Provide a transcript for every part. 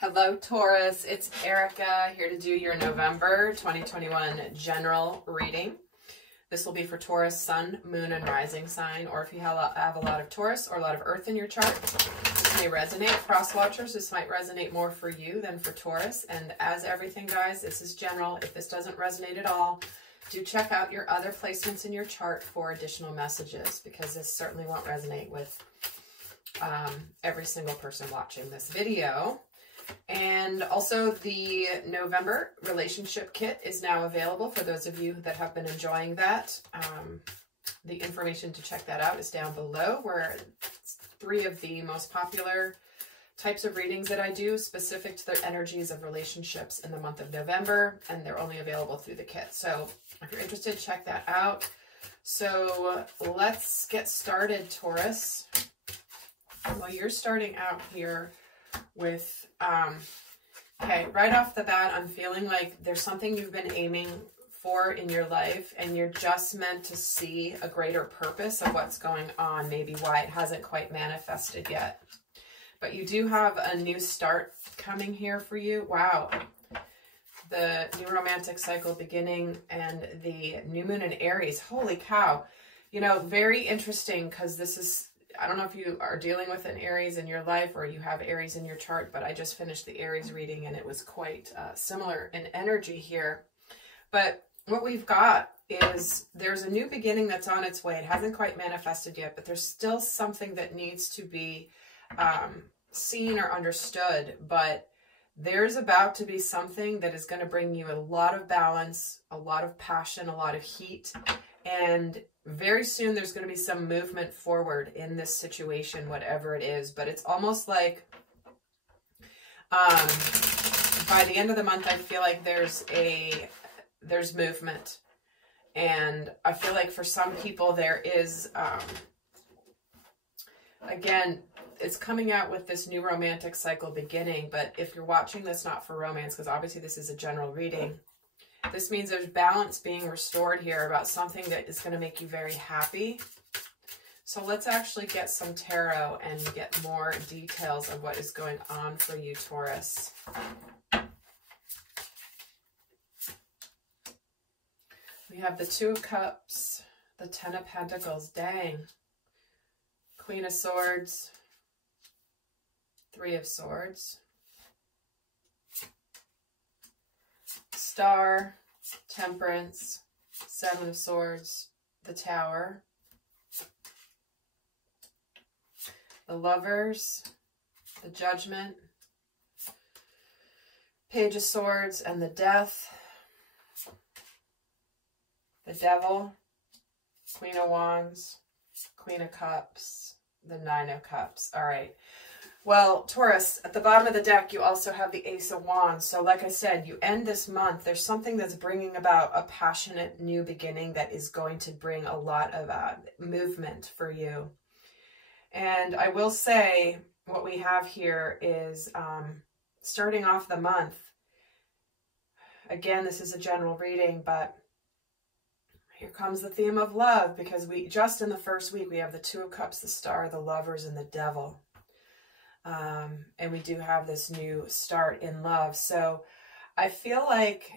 Hello Taurus, it's Erica here to do your November 2021 general reading. This will be for Taurus, Sun, Moon, and Rising sign, or if you have a lot of Taurus or a lot of Earth in your chart, this may resonate. Cross watchers, this might resonate more for you than for Taurus. And as everything, guys, this is general. If this doesn't resonate at all, do check out your other placements in your chart for additional messages, because this certainly won't resonate with every single person watching this video. And also the November relationship kit is now available for those of you that have been enjoying that. The information to check that out is down below, where 3 of the most popular types of readings that I do specific to the energies of relationships in the month of November, and they're only available through the kit. So if you're interested, check that out. So let's get started, Taurus. Well, you're starting out here with, okay, right off the bat, I'm feeling like there's something you've been aiming for in your life, and you're just meant to see a greater purpose of what's going on, maybe why it hasn't quite manifested yet. But you do have a new start coming here for you. Wow. The new romantic cycle beginning and the new moon in Aries. Holy cow. You know, very interesting, because this is, I don't know if you are dealing with an Aries in your life or you have Aries in your chart, but I just finished the Aries reading and it was quite similar in energy here. But what we've got is there's a new beginning that's on its way. It hasn't quite manifested yet, but there's still something that needs to be seen or understood. But there's about to be something that is going to bring you a lot of balance, a lot of passion, a lot of heat, and very soon there's going to be some movement forward in this situation, whatever it is. But it's almost like by the end of the month, I feel like there's movement. And I feel like for some people there is, again, it's coming out with this new romantic cycle beginning. But if you're watching this not for romance, because obviously this is a general reading, this means there's balance being restored here about something that is going to make you very happy. So let's actually get some tarot and get more details of what is going on for you, Taurus. We have the 2 of Cups, the 10 of Pentacles, dang. Queen of Swords, 3 of Swords. Star, Temperance, 7 of Swords, the Tower, the Lovers, the Judgment, Page of Swords, and the Death, the Devil, Queen of Wands, Queen of Cups, the 9 of Cups. All right. Well, Taurus, at the bottom of the deck, you also have the Ace of Wands. So like I said, you end this month, there's something that's bringing about a passionate new beginning that is going to bring a lot of movement for you. And I will say what we have here is starting off the month. Again, this is a general reading, but here comes the theme of love, because we just in the first week, we have the 2 of Cups, the Star, the Lovers, and the Devil. And we do have this new start in love. So I feel like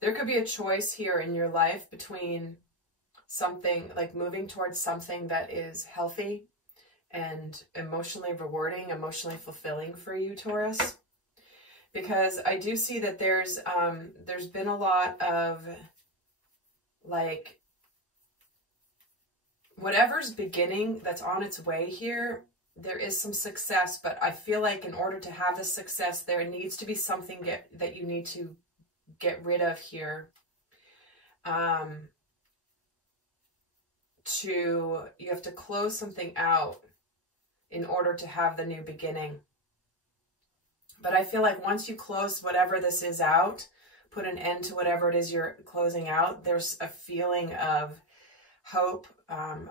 there could be a choice here in your life between something like moving towards something that is healthy and emotionally rewarding, emotionally fulfilling for you, Taurus. Because I do see that there's been a lot of like, whatever's beginning that's on its way here, there is some success, but I feel like in order to have the success, there needs to be something that you need to get rid of here. You have to close something out in order to have the new beginning. But I feel like once you close whatever this is out, put an end to whatever it is you're closing out, there's a feeling of hope,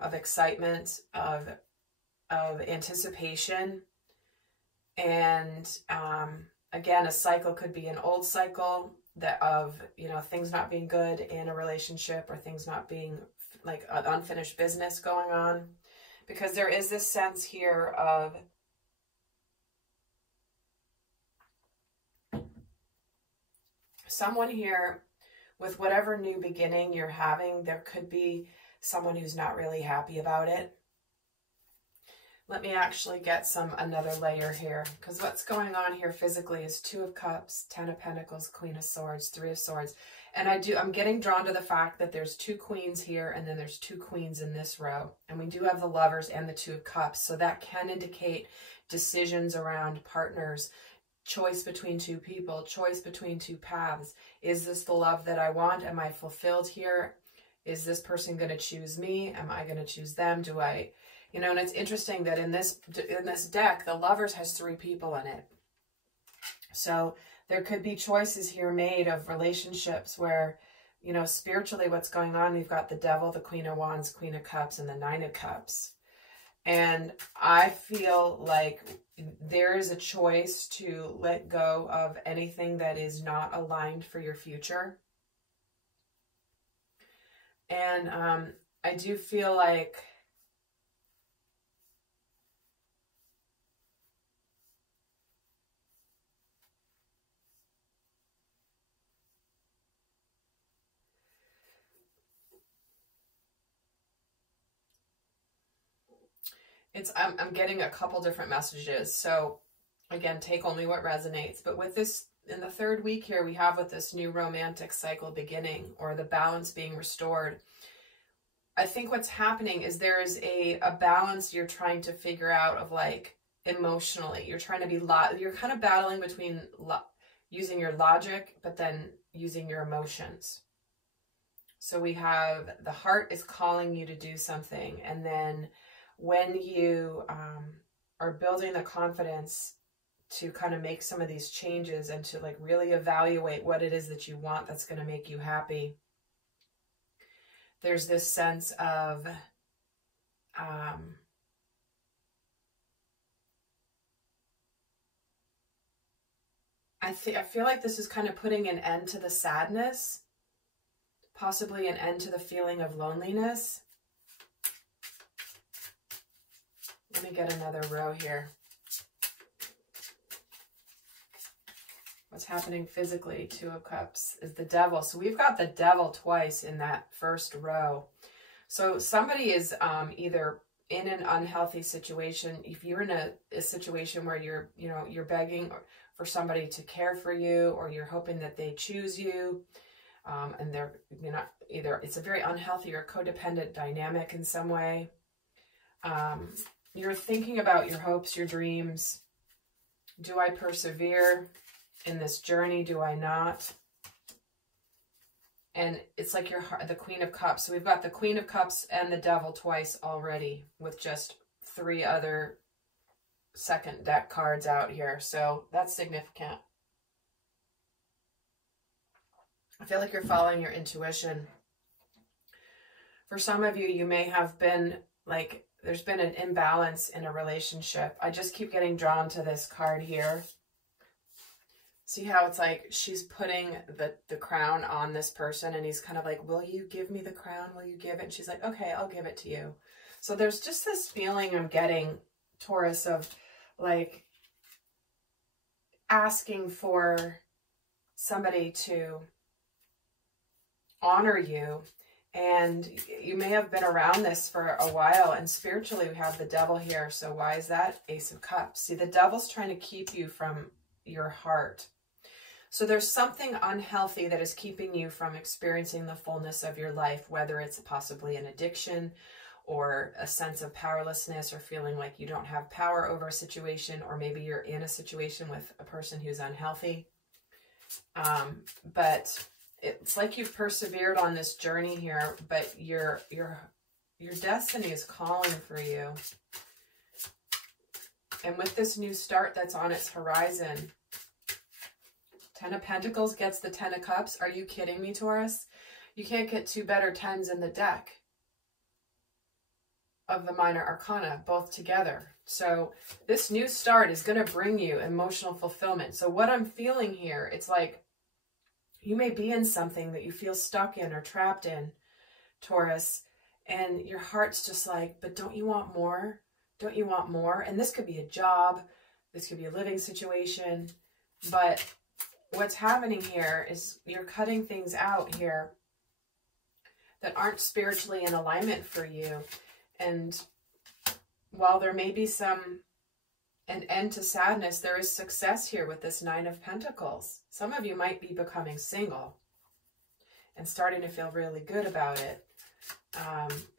of excitement, of anticipation. And again, a cycle could be an old cycle that of, you know, things not being good in a relationship, or things not being like an unfinished business going on. because there is this sense here of someone here with whatever new beginning you're having. There could be someone who's not really happy about it. Let me actually get another layer here, because what's going on here physically is 2 of Cups, 10 of Pentacles, Queen of Swords, 3 of Swords. And I'm getting drawn to the fact that there's 2 queens here, and then there's 2 queens in this row. And we do have the Lovers and the 2 of Cups. So that can indicate decisions around partners, choice between 2 people, choice between 2 paths. Is this the love that I want? Am I fulfilled here? Is this person going to choose me? Am I going to choose them? Do I... You know, and it's interesting that in this deck, the Lovers has 3 people in it. So there could be choices here made of relationships where, you know, spiritually what's going on, we've got the Devil, the Queen of Wands, Queen of Cups, and the 9 of Cups. And I feel like there is a choice to let go of anything that is not aligned for your future. And I do feel like I'm getting a couple different messages. So again, take only what resonates. But with this, in the 3rd week here, we have with this new romantic cycle beginning, or the balance being restored. I think what's happening is there is a balance you're trying to figure out of, like, emotionally. You're trying to be, you're kind of battling between using your logic, but then using your emotions. So we have the heart is calling you to do something, and then when you are building the confidence to kind of make some of these changes and to, like, really evaluate what it is that you want that's going to make you happy, there's this sense of I feel like this is kind of putting an end to the sadness, possibly an end to the feeling of loneliness. Let me get another row here. What's happening physically? 2 of Cups is the Devil. So we've got the Devil twice in that first row. So somebody is either in an unhealthy situation. If you're in a situation where you're begging for somebody to care for you, or you're hoping that they choose you, and you're not, either it's a very unhealthy or codependent dynamic in some way. You're thinking about your hopes, your dreams. Do I persevere in this journey? Do I not? And it's like the Queen of Cups. So we've got the Queen of Cups and the Devil twice already, with just 3 other second deck cards out here. So that's significant. I feel like you're following your intuition. For some of you, you may have been like, there's been an imbalance in a relationship. I just keep getting drawn to this card here. See how it's like she's putting the crown on this person, and he's kind of like, will you give me the crown? Will you give it? And she's like, okay, I'll give it to you. So there's just this feeling I'm getting, Taurus, of like asking for somebody to honor you. And you may have been around this for a while, and spiritually we have the Devil here. So why is that? Ace of Cups. See, the Devil's trying to keep you from your heart. So there's something unhealthy that is keeping you from experiencing the fullness of your life, whether it's possibly an addiction or a sense of powerlessness, or feeling like you don't have power over a situation, or maybe you're in a situation with a person who's unhealthy. But it's like you've persevered on this journey here, but your destiny is calling for you. And with this new start that's on its horizon, 10 of Pentacles gets the 10 of Cups. Are you kidding me, Taurus? You can't get 2 better 10s in the deck of the minor arcana, both together. So this new start is going to bring you emotional fulfillment. So what I'm feeling here, it's like you may be in something that you feel stuck in or trapped in, Taurus, and your heart's just like, but don't you want more? Don't you want more? And this could be a job. This could be a living situation. But what's happening here is you're cutting things out here that aren't spiritually in alignment for you. And while there may be an end to sadness, there is success here with this Nine of Pentacles. Some of you might be becoming single and starting to feel really good about it.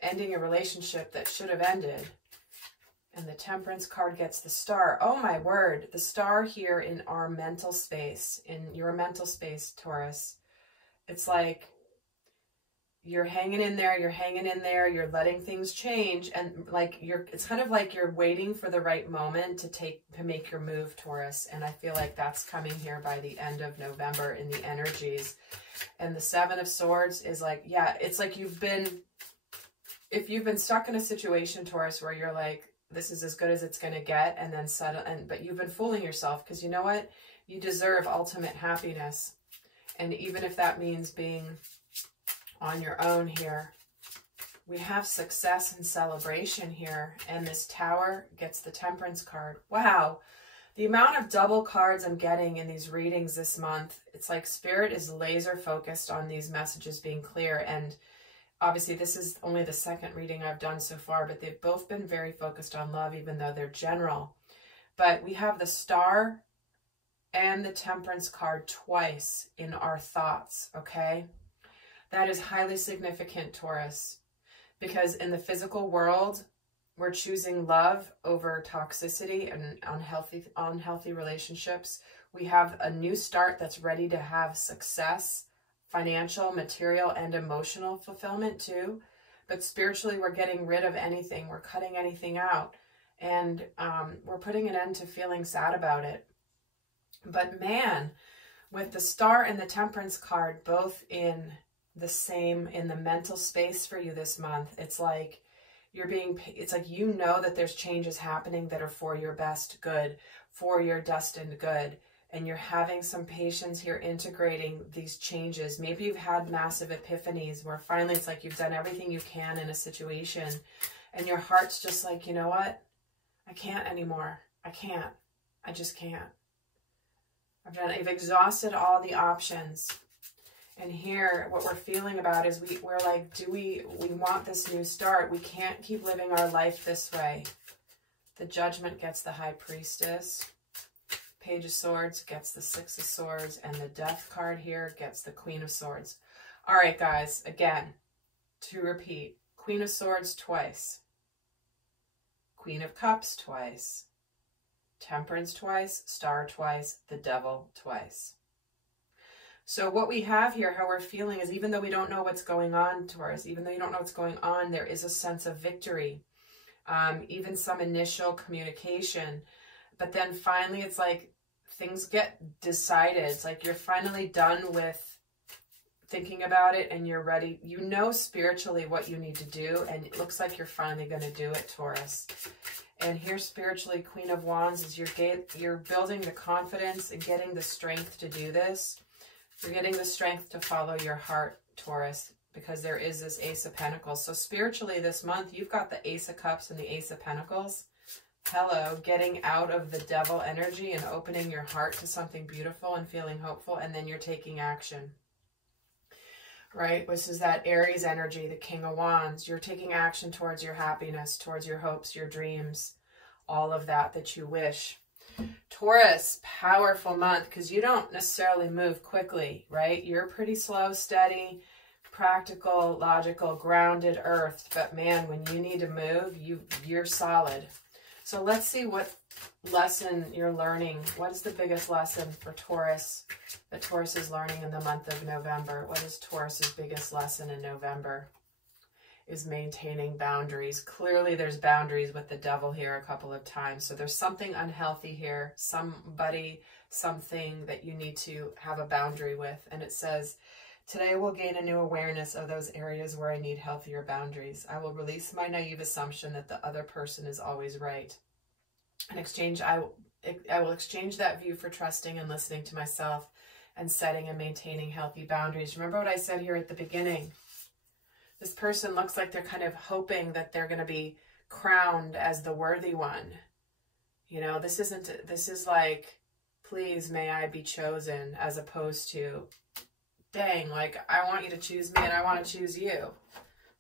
Ending a relationship that should have ended. And the Temperance card gets the Star. Oh my word, the Star here in our mental space, in your mental space, Taurus. It's like you're hanging in there, you're letting things change, and like it's kind of like you're waiting for the right moment to make your move, Taurus. And I feel like that's coming here by the end of November in the energies. And the Seven of Swords is like, yeah, it's like if you've been stuck in a situation, Taurus, where you're like, this is as good as it's going to get, and then but you've been fooling yourself, because you know what? You deserve ultimate happiness. And even if that means being on your own here, we have success and celebration here. And this Tower gets the Temperance card. Wow. The amount of double cards I'm getting in these readings this month, it's like Spirit is laser focused on these messages being clear. And obviously, this is only the second reading I've done so far, but they've both been very focused on love, even though they're general. But we have the Star and the Temperance card twice in our thoughts, okay? That is highly significant, Taurus, because in the physical world, we're choosing love over toxicity and unhealthy relationships. We have a new start that's ready to have success, financial, material, and emotional fulfillment too. But spiritually, we're getting rid of anything. We're cutting anything out. And we're putting an end to feeling sad about it. But man, with the Star and the Temperance card both in the mental space for you this month, it's like it's like you know that there's changes happening that are for your best good, for your destined good. And you're having some patience here integrating these changes. Maybe you've had massive epiphanies where finally it's like you've done everything you can in a situation and your heart's just like, you know what? I can't anymore. I can't. I just can't. I've exhausted all the options. And here, what we're feeling about is we're like, we want this new start. We can't keep living our life this way. The Judgment gets the High Priestess. Page of Swords gets the Six of Swords, and the Death card here gets the Queen of Swords. All right, guys, again, to repeat, Queen of Swords twice, Queen of Cups twice, Temperance twice, Star twice, the Devil twice. So what we have here, how we're feeling, is even though we don't know what's going on, Taurus, even though you don't know what's going on, there is a sense of victory, even some initial communication. But then finally, it's like things get decided. It's like you're finally done with thinking about it and you're ready. You know spiritually what you need to do, and it looks like you're finally going to do it, Taurus. And here spiritually, Queen of Wands is you're building the confidence and getting the strength to do this. You're getting the strength to follow your heart, Taurus, because there is this Ace of Pentacles. So spiritually this month, you've got the Ace of Cups and the Ace of Pentacles. Hello, getting out of the Devil energy and opening your heart to something beautiful and feeling hopeful, and then you're taking action. Right? This is that Aries energy, the King of Wands. You're taking action towards your happiness, towards your hopes, your dreams, all of that you wish. Taurus, powerful month, because you don't necessarily move quickly, right? You're pretty slow, steady, practical, logical, grounded earth. But man, when you need to move, you're solid. So let's see what lesson you're learning. What is the biggest lesson for Taurus that Taurus is learning in the month of November? What is Taurus's biggest lesson in November? Is maintaining boundaries. Clearly there's boundaries with the Devil here a couple of times. So there's something unhealthy here, somebody, something that you need to have a boundary with. And it says, today I will gain a new awareness of those areas where I need healthier boundaries. I will release my naive assumption that the other person is always right. In exchange, I will exchange that view for trusting and listening to myself and setting and maintaining healthy boundaries. Remember what I said here at the beginning. This person looks like they're kind of hoping that they're going to be crowned as the worthy one. You know, this is like, please may I be chosen, as opposed to, dang, like, I want you to choose me and I want to choose you.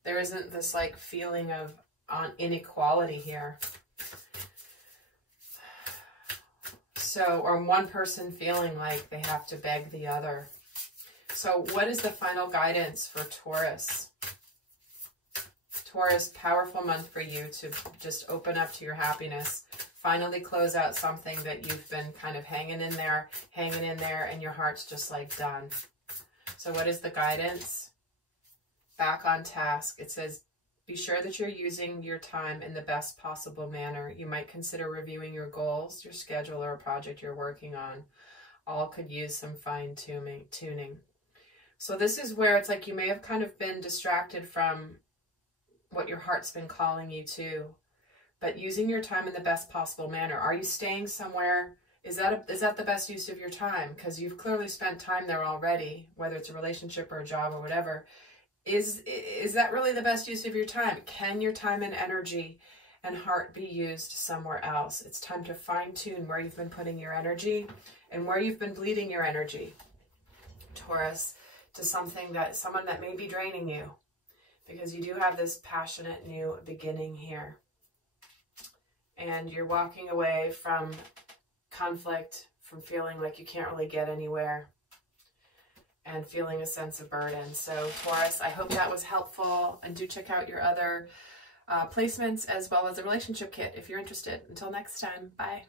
There isn't this like feeling of inequality here. So, or one person feeling like they have to beg the other. So what is the final guidance for Taurus? Taurus, powerful month for you to just open up to your happiness. Finally close out something that you've been kind of hanging in there, and your heart's just like done. So what is the guidance? Back on task. It says, be sure that you're using your time in the best possible manner. You might consider reviewing your goals, your schedule, or a project you're working on. All could use some fine-tuning. So this is where it's like you may have kind of been distracted from what your heart's been calling you to, but using your time in the best possible manner. Are you staying somewhere? Is that the best use of your time? Because you've clearly spent time there already, whether it's a relationship or a job or whatever. Is that really the best use of your time? Can your time and energy and heart be used somewhere else? It's time to fine-tune where you've been putting your energy and where you've been bleeding your energy, Taurus, to someone that may be draining you, because you do have this passionate new beginning here. And you're walking away from conflict, from feeling like you can't really get anywhere, and feeling a sense of burden. So Taurus, I hope that was helpful, and do check out your other placements as well as a relationship kit if you're interested. Until next time, bye.